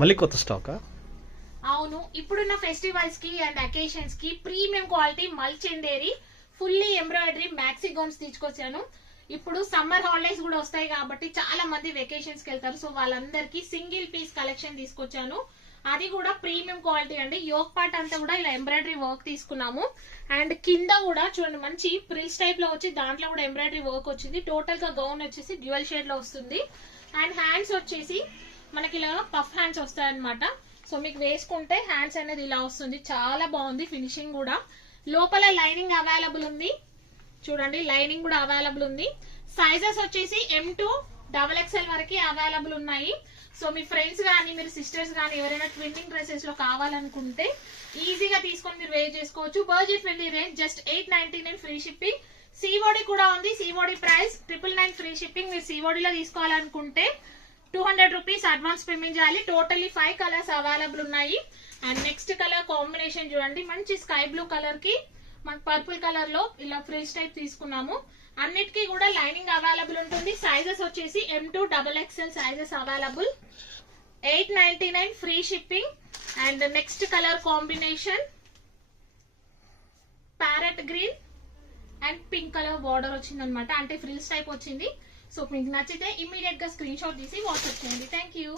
మళ్ళీ కొత్త స్టాకా? అవును, ఇప్పుడున్న ఫెస్టివల్స్ కి అండ్ అకేషన్స్ కి ప్రీమియం క్వాలిటీ మల్చందేరి ఫుల్లీ ఎంబ్రాయిడరీ మ్యాక్సీ గౌన్స్ తీసుకొచ్చాను. ఇప్పుడు సమ్మర్ హాలిడేస్ కూడా వస్తాయి కాబట్టి చాలా మంది వెకేషన్స్ కి వెళ్తారు. సో వాళ్ళందరికీ సింగిల్ పీస్ కలెక్షన్ తీసుకొచ్చాను. అది కూడా ప్రీమియం క్వాలిటీ అండి. యోక్ పార్ట్ అంతా కూడా ఇలా ఎంబ్రాయిడరీ వర్క్ తీసుకున్నాము. అండ్ కింద కూడా చూడండి మంచి ప్రిల్స్ టైప్ లో వచ్చి దాంట్లో కూడా ఎంబ్రాయిడరీ వర్క్ వచ్చింది. టోటల్ గా గౌన్ వచ్చేసి డ్యూయల్ షేడ్ లో వస్తుంది. అండ్ హ్యాండ్స్ వచ్చేసి మనకి ఇలా పఫ్ హ్యాండ్స్ వస్తాయన్నమాట. సో మీకు వేసుకుంటే హ్యాండ్స్ అనేది ఇలా వస్తుంది. చాలా బాగుంది ఫినిషింగ్ కూడా. లోపల లైనింగ్ అవైలబుల్ ఉంది. చూడండి లైనింగ్ కూడా అవైలబుల్ ఉంది. సైజెస్ వచ్చేసి M2 XXL వరకు అవైలబుల్ ఉన్నాయి. సో మీ ఫ్రెండ్స్ కానీ మీరు సిస్టర్స్ కానీ ఎవరైనా ట్విన్నింగ్ డ్రెస్సెస్ లో కావాలనుకుంటే ఈజీగా తీసుకొని మీరు వేర్ చేసుకోవచ్చు. Budget friendly range just 899 free shipping. COD కూడా ఉంది. COD price 999 free shipping. మీరు సిఓడి లో తీసుకోవాలనుకుంటే 200 రూపీస్ అడ్వాన్స్ పేమెంట్ చేయాలి. టోటల్లీ 5 కలర్స్ అవైలబుల్ ఉన్నాయి. అండ్ నెక్స్ట్ కలర్ కాంబినేషన్ చూడండి, మంచి స్కై బ్లూ కలర్ కి మనకు పర్పుల్ కలర్ లో ఇలా ఫ్రిల్స్ టైప్ తీసుకున్నాము. అన్నిటికీ కూడా లైనింగ్ అవైలబుల్ ఉంటుంది. సైజెస్ వచ్చేసి M2 XXL sizes available. 899 free shipping. And next colour combination parrot green and pink colour border వచ్చింది అనమాట. అంటే ఫ్రిల్స్ టైప్ వచ్చింది. సో మీకు నచ్చితే ఇమీడియట్ గా స్క్రీన్ షాట్ తీసి వాట్సాప్ చేయండి. Thank you.